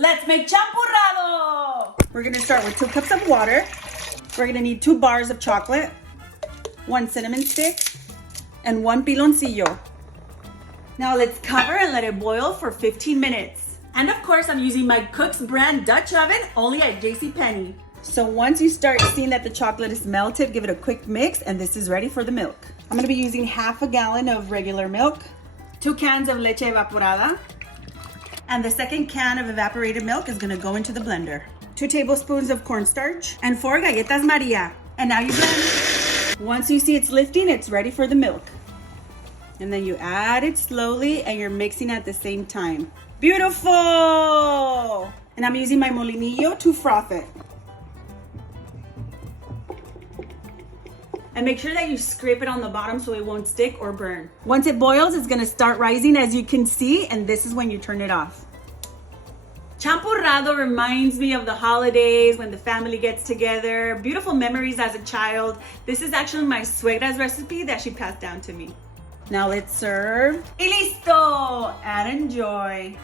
Let's make champurrado! We're gonna start with 2 cups of water. We're gonna need 2 bars of chocolate, 1 cinnamon stick, and 1 piloncillo. Now let's cover and let it boil for 15 minutes. And of course, I'm using my Cook's brand Dutch oven, only at JCPenney. So once you start seeing that the chocolate is melted, give it a quick mix, and this is ready for the milk. I'm gonna be using half a gallon of regular milk, 2 cans of leche evaporada, and the second can of evaporated milk is gonna go into the blender. 2 tablespoons of cornstarch, and 4 galletas Maria. And now you blend. Once you see it's lifting, it's ready for the milk. And then you add it slowly, and you're mixing at the same time. Beautiful! And I'm using my molinillo to froth it. And make sure that you scrape it on the bottom so it won't stick or burn. Once it boils, it's gonna start rising, as you can see, and this is when you turn it off. Champurrado reminds me of the holidays when the family gets together, beautiful memories as a child. This is actually my suegra's recipe that she passed down to me. Now let's serve. Y listo! And enjoy.